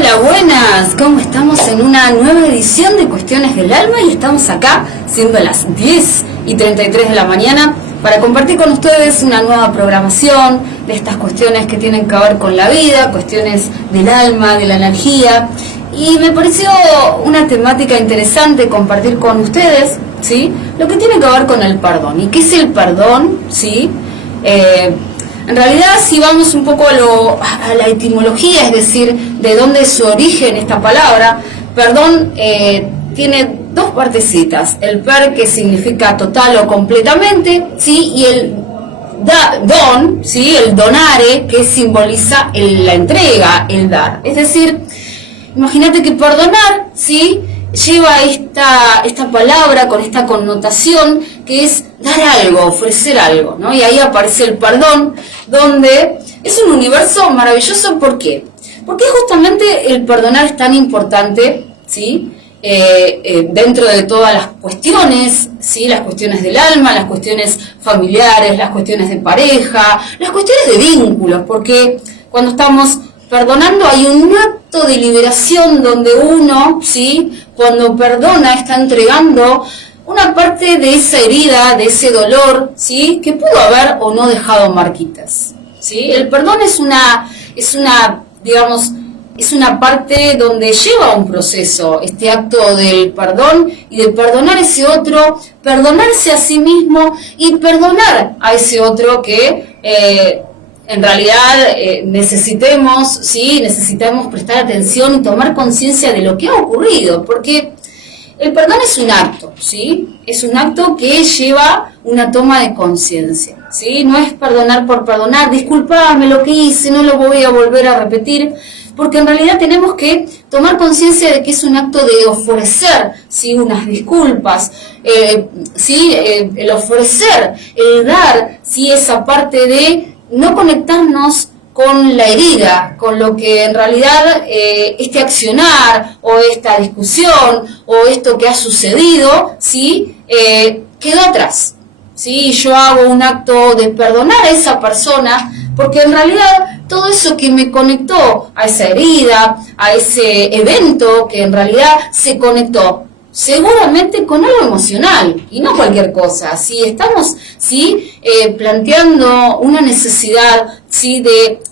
Hola, buenas, ¿cómo estamos en una nueva edición de Cuestiones del Alma? Y estamos acá, siendo las 10:33 de la mañana, para compartir con ustedes una nueva programación de estas cuestiones que tienen que ver con la vida, cuestiones del alma, de la energía. Y me pareció una temática interesante compartir con ustedes, ¿sí?, lo que tiene que ver con el perdón. ¿Y qué es el perdón? ¿Sí? En realidad, si vamos un poco a la etimología, es decir, de dónde es su origen esta palabra, perdón tiene dos partecitas. El per, que significa total o completamente, ¿sí?, y el don, ¿sí?, el donare, que simboliza la entrega, el dar. Es decir, imagínate que perdonar, ¿sí?, lleva esta palabra con esta connotación que es dar algo, ofrecer algo, ¿no? Y ahí aparece el perdón, donde es un universo maravilloso. ¿Por qué? Porque justamente el perdonar es tan importante, ¿sí?, dentro de todas las cuestiones, ¿sí?, las cuestiones del alma, las cuestiones familiares, las cuestiones de pareja, las cuestiones de vínculos, porque cuando estamos perdonando hay un acto de liberación donde uno, ¿sí?, cuando perdona está entregando una parte de esa herida, de ese dolor, ¿sí?, que pudo haber o no dejado marquitas, ¿sí? El perdón es una parte donde lleva un proceso, este acto del perdón y de perdonar a ese otro, perdonarse a sí mismo y perdonar a ese otro que en realidad necesitamos prestar atención y tomar conciencia de lo que ha ocurrido, porque el perdón es un acto, ¿sí? Es un acto que lleva una toma de conciencia, ¿sí? No es perdonar por perdonar, disculpame lo que hice, no lo voy a volver a repetir, porque en realidad tenemos que tomar conciencia de que es un acto de ofrecer, ¿sí?, unas disculpas, el ofrecer, el dar, ¿sí?, esa parte de no conectarnos con la herida, con lo que en realidad este accionar o esta discusión o esto que ha sucedido, ¿sí?, quedó atrás, ¿sí? Yo hago un acto de perdonar a esa persona porque en realidad todo eso que me conectó a esa herida, a ese evento que en realidad se conectó seguramente con algo emocional y no cualquier cosa. Si estamos, ¿sí?, planteando una necesidad, ¿sí?, de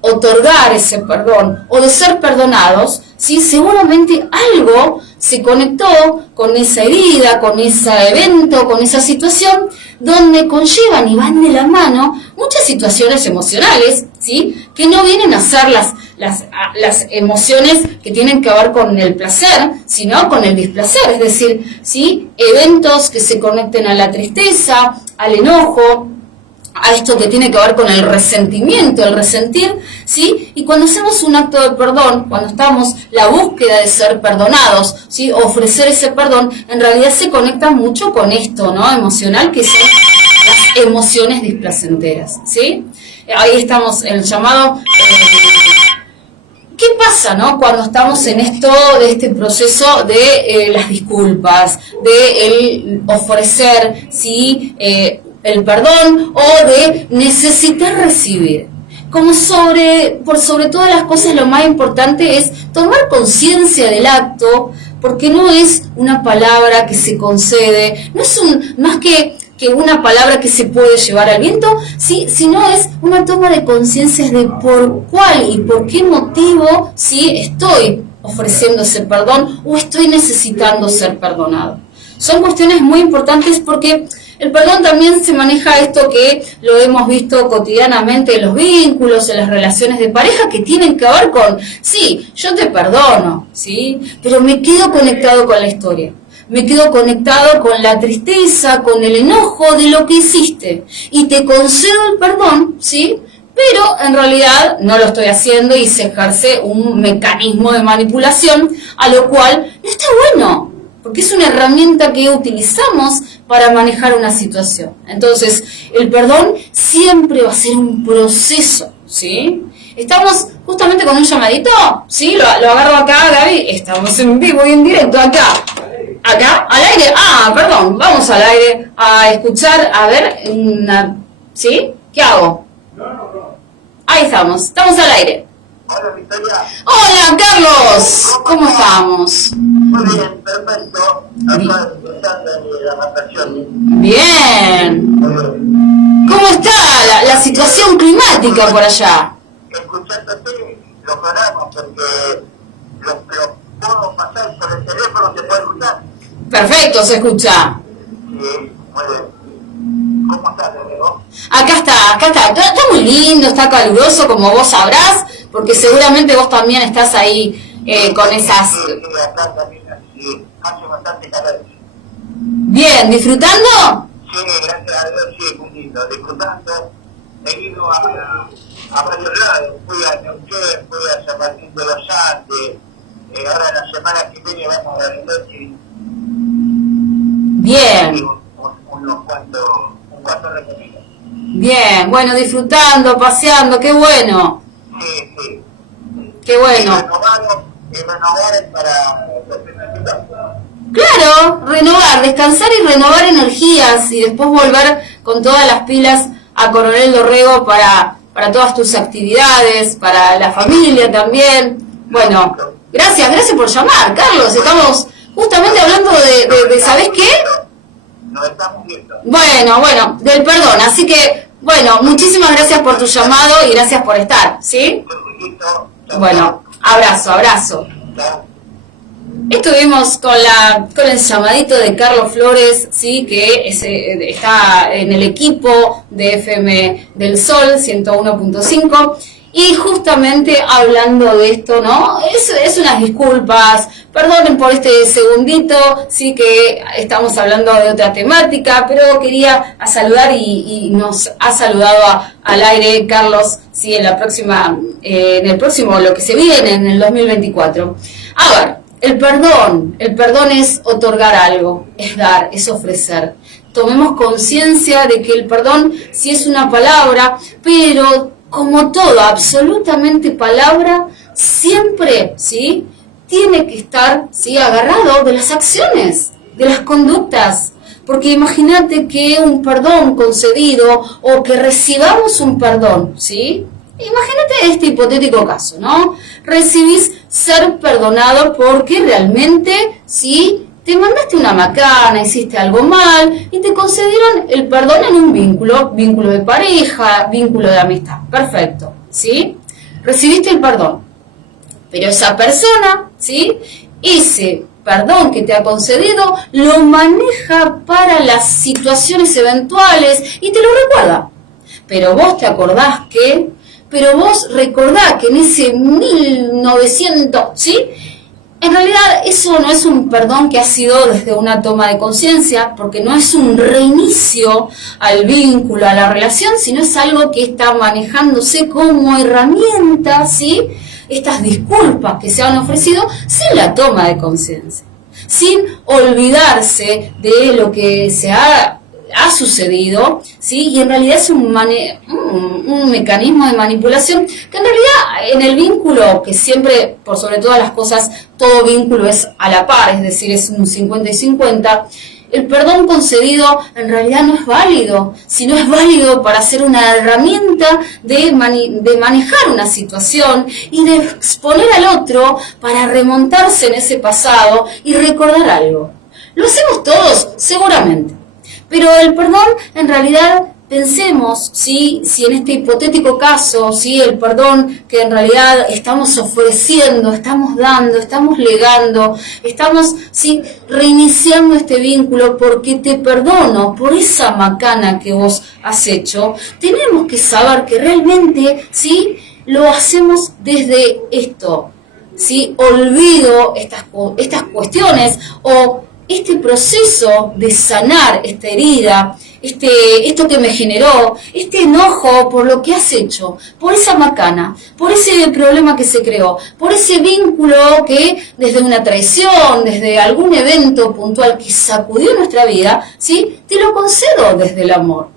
otorgar ese perdón o de ser perdonados, ¿sí?, seguramente algo se conectó con esa herida, con ese evento, con esa situación, donde conllevan y van de la mano muchas situaciones emocionales, ¿sí?, que no vienen a ser las emociones que tienen que ver con el placer, sino con el displacer, es decir, ¿sí?, eventos que se conecten a la tristeza, al enojo, a esto que tiene que ver con el resentimiento, el resentir, ¿sí? Y cuando hacemos un acto de perdón, cuando estamos la búsqueda de ser perdonados, ¿sí?, ofrecer ese perdón, en realidad se conecta mucho con esto, ¿no?, emocional, que son las emociones displacenteras, ¿sí? Ahí estamos en el llamado. ¿Qué pasa, no?, cuando estamos en este proceso de las disculpas, de el ofrecer, ¿sí?, el perdón, o de necesitar recibir? Por sobre todas las cosas, lo más importante es tomar conciencia del acto, porque no es una palabra que se concede, no es más que una palabra que se puede llevar al viento, ¿sí?, sino es una toma de conciencia de por cuál y por qué motivo, ¿sí?, estoy ofreciendo ese perdón o estoy necesitando ser perdonado. Son cuestiones muy importantes porque el perdón también se maneja esto que lo hemos visto cotidianamente en los vínculos, en las relaciones de pareja, que tienen que ver con, sí, yo te perdono, ¿sí?, pero me quedo conectado con la historia. Me quedo conectado con la tristeza, con el enojo de lo que hiciste. Y te concedo el perdón, ¿sí?, pero en realidad no lo estoy haciendo y se ejerce un mecanismo de manipulación, a lo cual no está bueno, porque es una herramienta que utilizamos para manejar una situación. Entonces, el perdón siempre va a ser un proceso, ¿sí? Estamos justamente con un llamadito, ¿sí? Lo agarro acá, Gaby. Estamos en vivo y en directo acá, al aire. Perdón, vamos al aire a escuchar, a ver, ¿sí? ¿Qué hago? Ahí estamos al aire. Hola, Victoria. Hola, Carlos. ¿Cómo estamos? Muy bien, perfecto. Acá disfrutando de la natación. Bien. Muy bien. ¿Cómo está la situación climática por allá? Escuchándote los programas porque los puedo pasar por el teléfono, ¿se puede escuchar? Perfecto, se escucha. Sí, muy bien. ¿Cómo estás, amigo? Acá está, acá está. Está muy lindo, está caluroso, como vos sabrás, porque seguramente vos también estás ahí con esas... Sí, acá también así, hace bastante calor. Bien, ¿disfrutando? Sí, gracias a Dios, sí, muy lindo. Disfrutando, he ido a varios lados. Fui a Neuquén, fui a San Martín de los Andes. Ahora la semana que viene vamos a Bariloche. Bien, Un cuanto recorrido. bien. Bueno, disfrutando, paseando, qué bueno, Sí, sí. qué bueno. Renovar para los primeros. Claro, renovar, descansar y renovar energías y después volver con todas las pilas a Coronel Dorrego para todas tus actividades, para la familia también. Bueno, gracias por llamar, Carlos. Estamos justamente hablando de ¿sabés qué? Nos estamos viendo. Bueno, del perdón. Así que, bueno, muchísimas gracias por tu llamado y gracias por estar, ¿sí? Bueno, abrazo. Chao. Estuvimos con el llamadito de Carlos Flores, sí, que está en el equipo de FM del Sol 101.5 y justamente hablando de esto, ¿no? Es unas disculpas, perdonen por este segundito, sí que estamos hablando de otra temática, pero quería saludar y nos ha saludado al aire Carlos, sí, en el próximo, lo que se viene en el 2024. A ver. El perdón es otorgar algo, es dar, es ofrecer. Tomemos conciencia de que el perdón sí es una palabra, pero como todo, absolutamente palabra, siempre, ¿sí? Tiene que estar, ¿sí? Agarrado de las acciones, de las conductas. Porque imagínate que un perdón concedido o que recibamos un perdón, ¿sí? Imagínate este hipotético caso, ¿no? Recibís ser perdonado porque realmente, sí, te mandaste una macana, hiciste algo mal y te concedieron el perdón en un vínculo de pareja, vínculo de amistad. Perfecto, ¿sí? Recibiste el perdón. Pero esa persona, ¿sí? Ese perdón que te ha concedido lo maneja para las situaciones eventuales y te lo recuerda. Pero vos te acordás pero vos recordá que en ese 1900, ¿sí? En realidad eso no es un perdón que ha sido desde una toma de conciencia, porque no es un reinicio al vínculo, a la relación, sino es algo que está manejándose como herramienta, ¿sí? Estas disculpas que se han ofrecido sin la toma de conciencia, sin olvidarse de lo que se ha sucedido, ¿sí? Y en realidad es un mecanismo de manipulación que en realidad en el vínculo, que siempre, por sobre todas las cosas, todo vínculo es a la par, es decir, es un 50 y 50, el perdón concedido en realidad no es válido, sino es válido para ser una herramienta de manejar una situación y de exponer al otro para remontarse en ese pasado y recordar algo. ¿Lo hacemos todos? Seguramente. Pero el perdón, en realidad, pensemos, ¿sí? Si en este hipotético caso, ¿sí? El perdón que en realidad estamos ofreciendo, estamos dando, estamos legando, estamos, ¿sí? Reiniciando este vínculo porque te perdono por esa macana que vos has hecho, tenemos que saber que realmente, ¿sí? Lo hacemos desde esto, ¿sí? Olvido estas cuestiones o este proceso de sanar esta herida, esto que me generó, este enojo por lo que has hecho, por esa macana, por ese problema que se creó, por ese vínculo que desde una traición, desde algún evento puntual que sacudió nuestra vida, ¿sí? Te lo concedo desde el amor.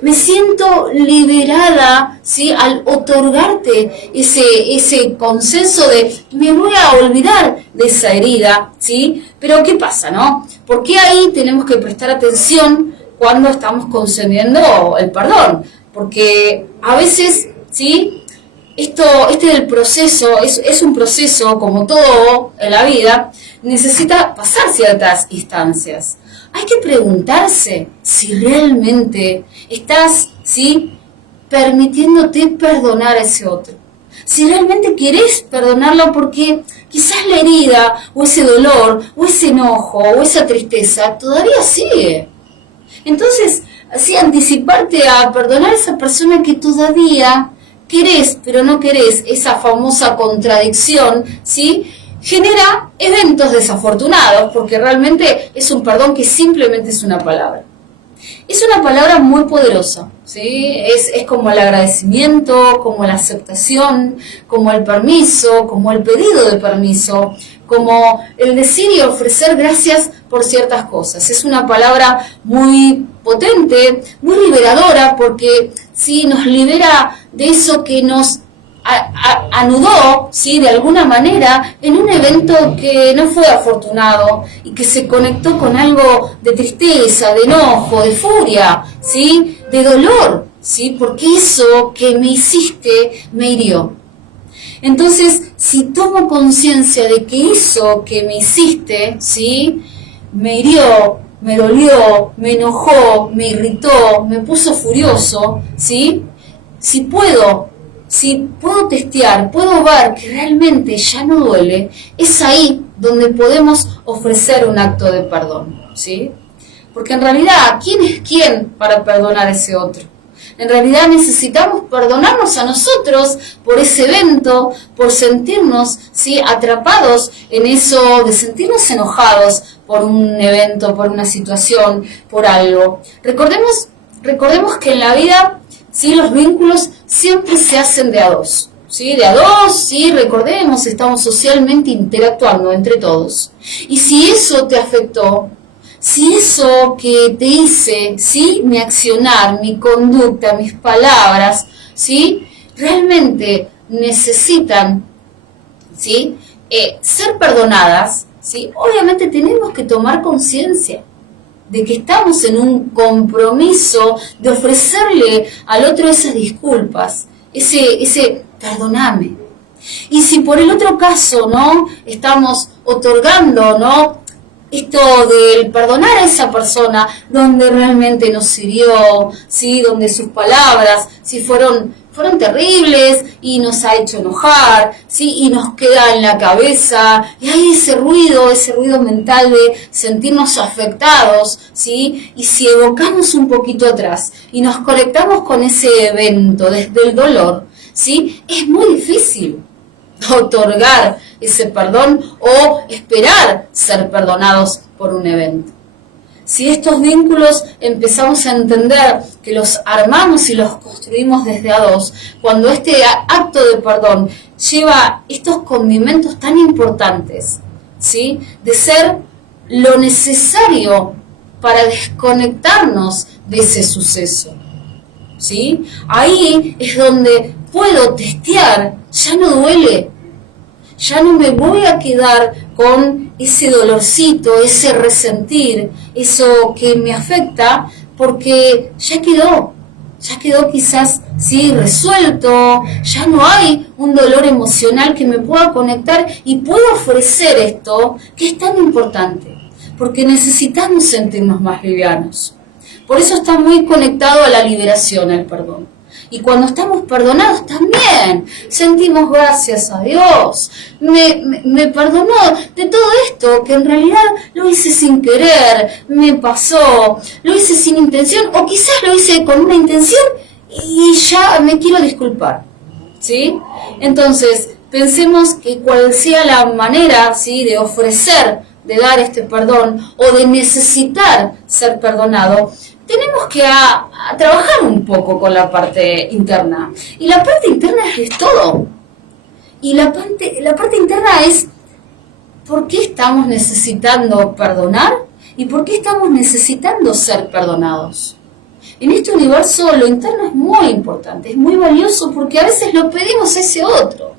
Me siento liberada, ¿sí? Al otorgarte ese consenso de me voy a olvidar de esa herida, ¿sí? Pero ¿qué pasa, no? ¿Por qué ahí tenemos que prestar atención cuando estamos concediendo el perdón? Porque a veces, ¿sí? este del proceso, es un proceso, como todo en la vida, necesita pasar ciertas instancias. Hay que preguntarse si realmente estás, ¿sí?, permitiéndote perdonar a ese otro. Si realmente querés perdonarlo, porque quizás la herida, o ese dolor, o ese enojo, o esa tristeza todavía sigue. Entonces, así anticiparte a perdonar a esa persona que todavía querés, pero no querés, esa famosa contradicción, ¿sí?, genera eventos desafortunados, porque realmente es un perdón que simplemente es una palabra. Es una palabra muy poderosa, ¿sí? Es como el agradecimiento, como la aceptación, como el permiso, como el pedido de permiso, como el decir y ofrecer gracias por ciertas cosas. Es una palabra muy potente, muy liberadora, porque sí nos libera de eso que nos anudó, ¿sí?, de alguna manera en un evento que no fue afortunado y que se conectó con algo de tristeza, de enojo, de furia, ¿sí?, de dolor, ¿sí?, porque eso que me hiciste me hirió. Entonces, si tomo conciencia de que eso que me hiciste, ¿sí?, me hirió, me dolió, me enojó, me irritó, me puso furioso, ¿sí?, si puedo testear, puedo ver que realmente ya no duele, es ahí donde podemos ofrecer un acto de perdón, ¿sí? Porque en realidad, ¿quién es quién para perdonar a ese otro? En realidad necesitamos perdonarnos a nosotros por ese evento, por sentirnos, ¿sí?, atrapados en eso, de sentirnos enojados por un evento, por una situación, por algo. Recordemos que en la vida, ¿sí?, los vínculos siempre se hacen de a dos, ¿sí? De a dos, ¿sí? Recordemos, estamos socialmente interactuando entre todos. Y si eso te afectó, si eso que te hice, ¿sí?, mi accionar, mi conducta, mis palabras, ¿sí?, realmente necesitan, ¿sí?, ser perdonadas, ¿sí?, obviamente tenemos que tomar conciencia de que estamos en un compromiso de ofrecerle al otro esas disculpas, ese perdoname. Y si por el otro caso, ¿no?, estamos otorgando, ¿no?, esto del perdonar a esa persona donde realmente nos hirió, ¿sí?, donde sus palabras, ¿sí?, fueron terribles y nos ha hecho enojar, ¿sí?, y nos queda en la cabeza, y hay ese ruido mental de sentirnos afectados, ¿sí?, y si evocamos un poquito atrás y nos conectamos con ese evento desde el dolor, ¿sí?, es muy difícil otorgar ese perdón o esperar ser perdonados por un evento. Si estos vínculos empezamos a entender que los armamos y los construimos desde a dos, cuando este acto de perdón lleva estos condimentos tan importantes, ¿sí?, de ser lo necesario para desconectarnos de ese suceso, ¿sí?, ahí es donde puedo testear, ya no duele, ya no me voy a quedar con ese dolorcito, ese resentir, eso que me afecta, porque ya quedó quizás, sí, resuelto, ya no hay un dolor emocional que me pueda conectar y puedo ofrecer esto que es tan importante, porque necesitamos sentirnos más livianos. Por eso está muy conectado a la liberación, al perdón. Y cuando estamos perdonados también sentimos gracias a Dios. Me perdonó de todo esto que en realidad lo hice sin querer, me pasó, lo hice sin intención o quizás lo hice con una intención y ya me quiero disculpar, ¿sí? Entonces, pensemos que cual sea la manera, ¿sí?, de ofrecer, de dar este perdón o de necesitar ser perdonado, tenemos que a trabajar un poco con la parte interna. Y la parte interna es todo. Y la parte interna es ¿por qué estamos necesitando perdonar? ¿Y por qué estamos necesitando ser perdonados? En este universo lo interno es muy importante, es muy valioso porque a veces lo pedimos a ese otro.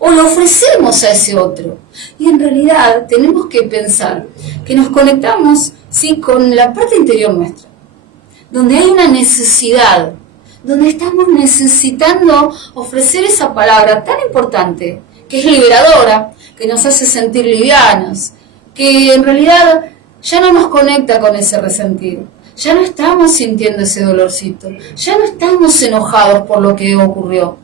O lo ofrecemos a ese otro. Y en realidad tenemos que pensar que nos conectamos, ¿sí?, con la parte interior nuestra, donde hay una necesidad, donde estamos necesitando ofrecer esa palabra tan importante, que es liberadora, que nos hace sentir livianos, que en realidad ya no nos conecta con ese resentido. Ya no estamos sintiendo ese dolorcito, ya no estamos enojados por lo que ocurrió.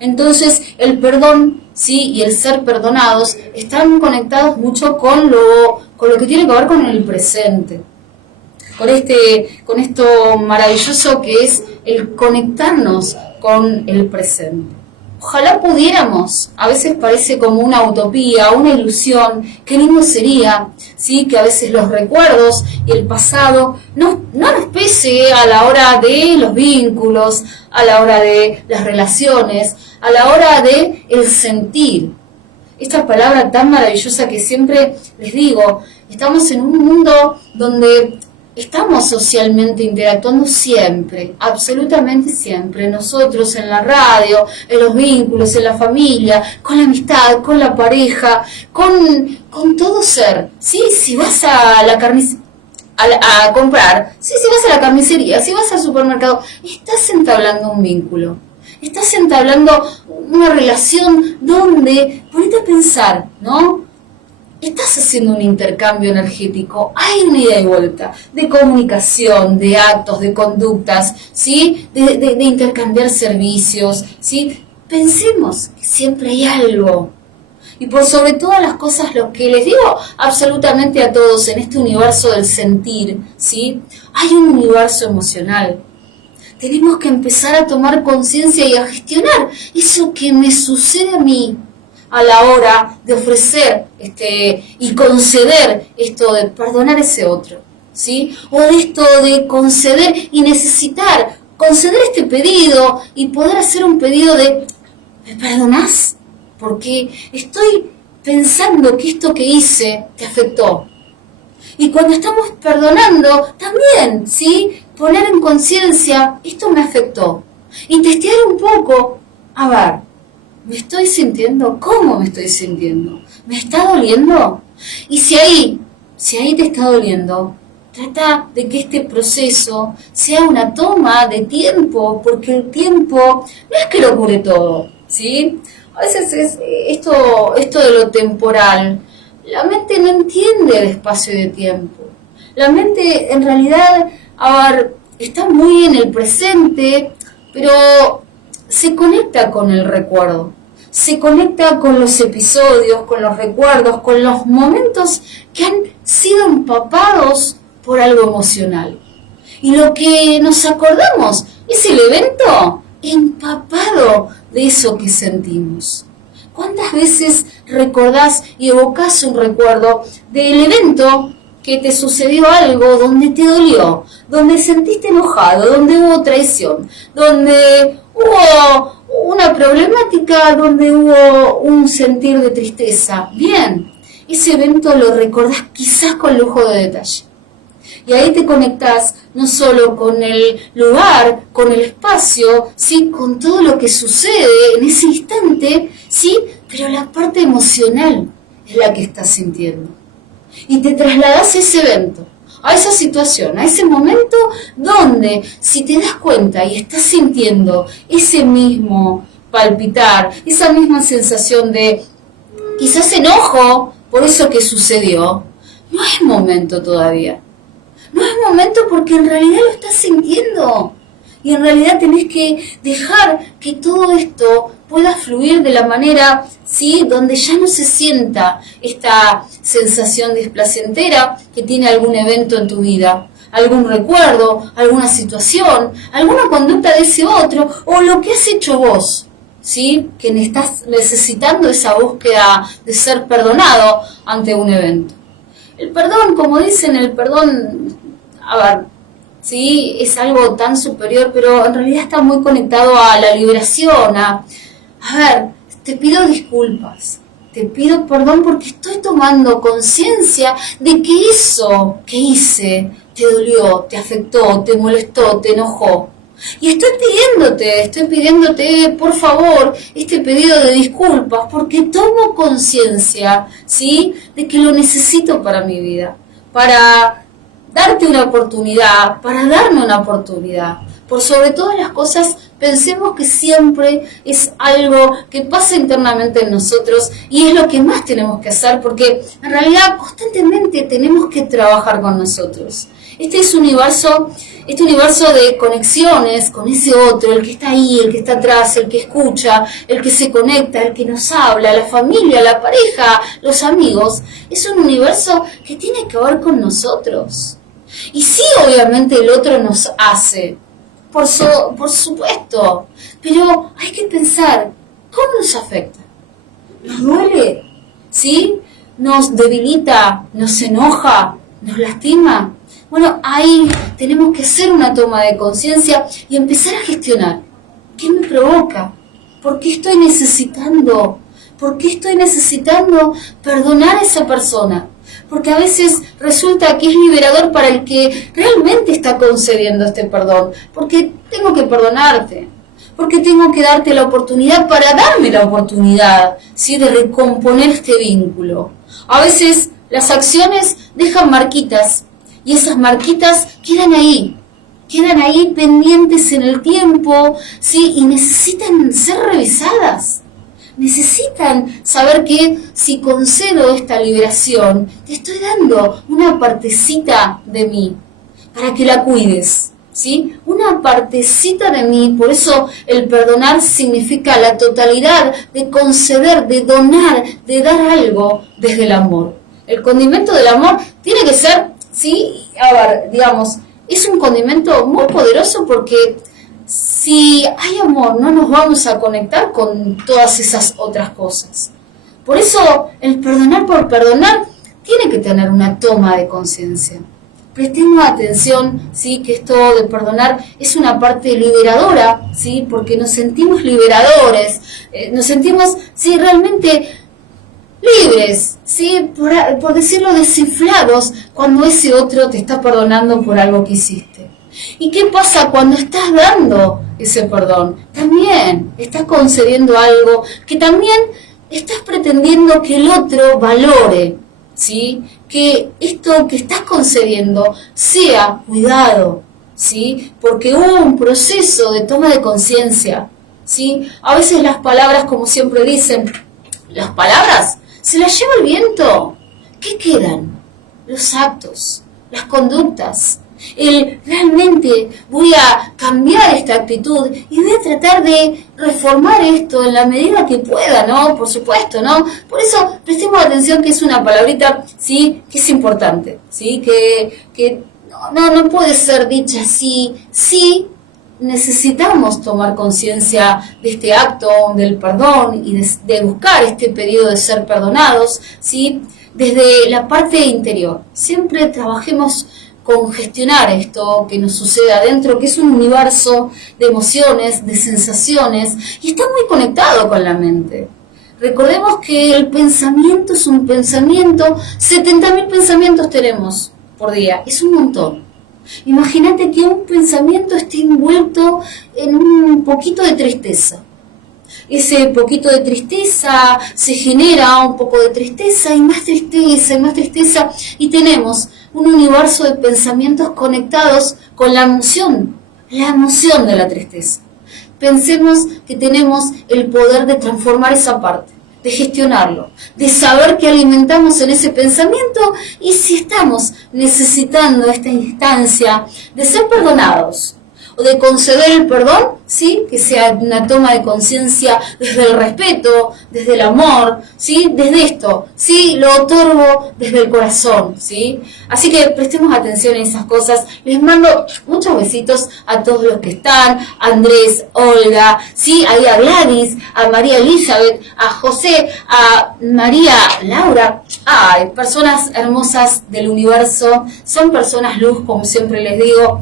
Entonces el perdón, sí, y el ser perdonados están conectados mucho con lo que tiene que ver con el presente, con esto maravilloso que es el conectarnos con el presente. Ojalá pudiéramos, a veces parece como una utopía, una ilusión, qué lindo sería, ¿sí? Que a veces los recuerdos y el pasado no nos pese a la hora de los vínculos, a la hora de las relaciones, a la hora de el sentir. Esta palabra tan maravillosa que siempre les digo, estamos en un mundo donde estamos socialmente interactuando siempre, absolutamente siempre, nosotros en la radio, en los vínculos, en la familia, con la amistad, con la pareja, con todo ser. ¿Sí? Si vas a la carnicería, a comprar, ¿sí? Si vas a la carnicería, si vas al supermercado, estás entablando un vínculo, estás entablando una relación donde, ponete a pensar, ¿no? Estás haciendo un intercambio energético, hay una ida y vuelta de comunicación, de actos, de conductas, ¿sí? De intercambiar servicios, ¿sí? Pensemos que siempre hay algo. Y por sobre todas las cosas, lo que les digo absolutamente a todos en este universo del sentir, ¿sí? Hay un universo emocional. Tenemos que empezar a tomar conciencia y a gestionar eso que me sucede a mí, a la hora de ofrecer y conceder esto de perdonar a ese otro, ¿sí? O de esto de conceder y necesitar conceder este pedido y poder hacer un pedido de ¿me perdonás? Porque estoy pensando que esto que hice te afectó. Y cuando estamos perdonando, también, ¿sí? Poner en conciencia, esto me afectó. Y testear un poco, a ver, ¿me estoy sintiendo? ¿Cómo me estoy sintiendo? ¿Me está doliendo? Y si ahí te está doliendo, trata de que este proceso sea una toma de tiempo, porque el tiempo no es que lo cure todo, ¿sí? A veces es esto de lo temporal. La mente no entiende el espacio de tiempo. La mente en realidad, está muy en el presente, pero se conecta con el recuerdo, se conecta con los episodios, con los recuerdos, con los momentos que han sido empapados por algo emocional. Y lo que nos acordamos es el evento empapado de eso que sentimos. ¿Cuántas veces recordás y evocás un recuerdo del evento que te sucedió algo donde te dolió, donde sentiste enojado, donde hubo traición, donde hubo una problemática, donde hubo un sentir de tristeza? Bien, ese evento lo recordás quizás con lujo de detalle. Y ahí te conectás no solo con el lugar, con el espacio, ¿sí? Con todo lo que sucede en ese instante, ¿sí? Pero la parte emocional es la que estás sintiendo. Y te trasladás a ese evento, a esa situación, a ese momento donde, si te das cuenta y estás sintiendo ese mismo palpitar, esa misma sensación de quizás enojo por eso que sucedió, no es momento todavía. No es momento porque en realidad lo estás sintiendo. Y en realidad tenés que dejar que todo esto pueda fluir de la manera, ¿sí? Donde ya no se sienta esta sensación displacentera que tiene algún evento en tu vida, algún recuerdo, alguna situación, alguna conducta de ese otro o lo que has hecho vos, ¿sí? Que estás necesitando esa búsqueda de ser perdonado ante un evento. El perdón, como dicen, el perdón, sí, es algo tan superior, pero en realidad está muy conectado a la liberación, te pido disculpas, te pido perdón porque estoy tomando conciencia de que eso que hice te dolió, te afectó, te molestó, te enojó. Y estoy pidiéndote, por favor, este pedido de disculpas porque tomo conciencia, ¿sí? De que lo necesito para mi vida, para darte una oportunidad, para darme una oportunidad, por sobre todas las cosas, pensemos que siempre es algo que pasa internamente en nosotros y es lo que más tenemos que hacer, porque en realidad constantemente tenemos que trabajar con nosotros. Este universo de conexiones con ese otro, el que está ahí, el que está atrás, el que escucha, el que se conecta, el que nos habla, la familia, la pareja, los amigos, es un universo que tiene que ver con nosotros. Y sí, obviamente el otro nos hace, por supuesto, pero hay que pensar, ¿cómo nos afecta? ¿Nos duele? ¿Sí? ¿Nos debilita? ¿Nos enoja? ¿Nos lastima? Bueno, ahí tenemos que hacer una toma de conciencia y empezar a gestionar. ¿Qué me provoca? ¿Por qué estoy necesitando? ¿Por qué estoy necesitando perdonar a esa persona? Porque a veces resulta que es liberador para el que realmente está concediendo este perdón. Porque tengo que perdonarte. Porque tengo que darte la oportunidad para darme la oportunidad, ¿sí?, de recomponer este vínculo. A veces las acciones dejan marquitas. Y esas marquitas quedan ahí pendientes en el tiempo, ¿sí? Y necesitan ser revisadas. Necesitan saber que si concedo esta liberación, te estoy dando una partecita de mí para que la cuides, ¿sí? Una partecita de mí. Por eso el perdonar significa la totalidad de conceder, de donar, de dar algo desde el amor. El condimento del amor tiene que ser, sí, a ver, digamos, es un condimento muy poderoso porque si hay amor no nos vamos a conectar con todas esas otras cosas. Por eso el perdonar por perdonar tiene que tener una toma de conciencia. Prestemos atención, sí, que esto de perdonar es una parte liberadora, sí, porque nos sentimos liberadores, nos sentimos, sí, realmente libres, ¿sí? Por decirlo, desinflados, cuando ese otro te está perdonando por algo que hiciste. ¿Y qué pasa cuando estás dando ese perdón? También estás concediendo algo que también estás pretendiendo que el otro valore, ¿sí? Que esto que estás concediendo sea cuidado, ¿sí? Porque hubo un proceso de toma de conciencia, ¿sí? A veces las palabras, como siempre dicen, las palabras se las lleva el viento. ¿Qué quedan? Los actos, las conductas. Realmente voy a cambiar esta actitud y voy a tratar de reformar esto en la medida que pueda, ¿no? Por supuesto, ¿no? Por eso prestemos atención que es una palabrita, ¿sí?, que es importante, ¿sí? Que no puede ser dicha así, sí. Necesitamos tomar conciencia de este acto del perdón y de buscar este periodo de ser perdonados, ¿sí?, desde la parte interior. Siempre trabajemos con gestionar esto que nos sucede adentro, que es un universo de emociones, de sensaciones, y está muy conectado con la mente. Recordemos que el pensamiento es un pensamiento, 70.000 pensamientos tenemos por día, es un montón. Imagínate que un pensamiento esté envuelto en un poquito de tristeza. Ese poquito de tristeza se genera un poco de tristeza y más tristeza y más tristeza. Y tenemos un universo de pensamientos conectados con la emoción de la tristeza. Pensemos que tenemos el poder de transformar esa parte, de gestionarlo, de saber que alimentamos en ese pensamiento y si estamos necesitando esta instancia de ser perdonados o de conceder el perdón, ¿sí?, que sea una toma de conciencia desde el respeto, desde el amor, ¿sí?, desde esto, ¿sí?, lo otorgo desde el corazón, ¿sí? Así que prestemos atención a esas cosas. Les mando muchos besitos a todos los que están, a Andrés, Olga, ¿sí?, ahí a Gladys, a María Elizabeth, a José, a María Laura. Ay, personas hermosas del universo, son personas luz, como siempre les digo.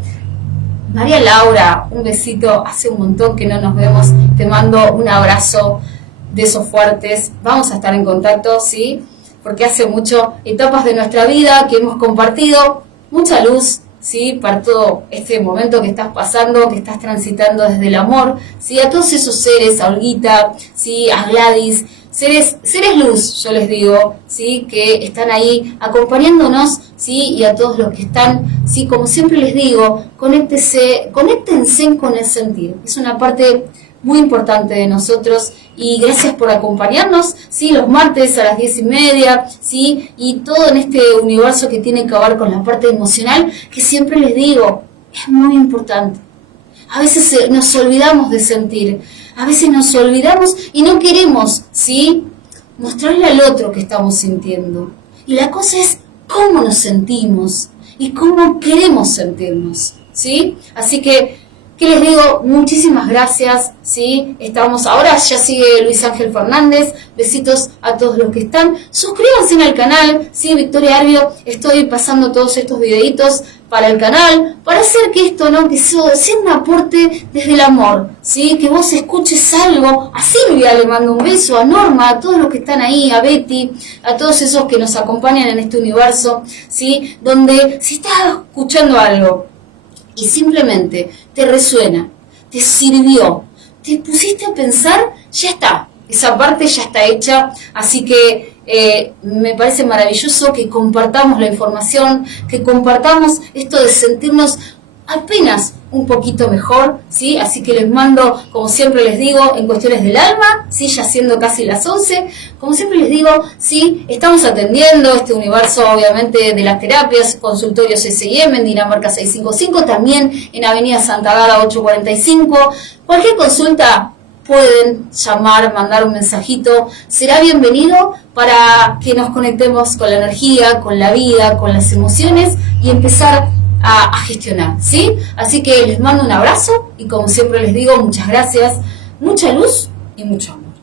María Laura, un besito, hace un montón que no nos vemos, te mando un abrazo de esos fuertes, vamos a estar en contacto, ¿sí? Porque hace mucho etapas de nuestra vida que hemos compartido, mucha luz, ¿sí?, para todo este momento que estás pasando, que estás transitando desde el amor, ¿sí?, a todos esos seres, a Olguita, ¿sí?, a Gladys, seres luz, yo les digo, ¿sí? Que están ahí acompañándonos, ¿sí? Y a todos los que están, ¿sí? Como siempre les digo, conéctense con el sentir. Es una parte muy importante de nosotros y gracias por acompañarnos, ¿sí? Los martes a las 10:30, ¿sí? Y todo en este universo que tiene que ver con la parte emocional, que siempre les digo, es muy importante. A veces nos olvidamos de sentir, a veces nos olvidamos y no queremos, ¿sí? Mostrarle al otro que estamos sintiendo. Y la cosa es cómo nos sentimos y cómo queremos sentirnos, ¿sí? Así que, ¿qué les digo? Muchísimas gracias, ¿sí? Estamos, ahora ya sigue Luis Ángel Fernández, besitos a todos los que están. Suscríbanse al canal, ¿sí? Victoria Arbio, estoy pasando todos estos videitos para el canal, para hacer que esto, ¿no? Que sea un aporte desde el amor, ¿sí? Que vos escuches algo. A Silvia le mando un beso, a Norma, a todos los que están ahí, a Betty, a todos esos que nos acompañan en este universo, ¿sí? Donde si estás escuchando algo y simplemente te resuena, te sirvió, te pusiste a pensar, ya está, esa parte ya está hecha, así que me parece maravilloso que compartamos la información, que compartamos esto de sentirnos apenas un poquito mejor, ¿sí? Así que les mando, como siempre les digo, en cuestiones del alma, ¿sí? Ya siendo casi las 11, como siempre les digo, ¿sí? Estamos atendiendo este universo, obviamente, de las terapias, consultorios S&M en Dinamarca 655, también en Avenida Santa Gada 845, cualquier consulta pueden llamar, mandar un mensajito, será bienvenido para que nos conectemos con la energía, con la vida, con las emociones y empezar a gestionar, ¿sí? Así que les mando un abrazo y como siempre les digo, muchas gracias, mucha luz y mucho amor.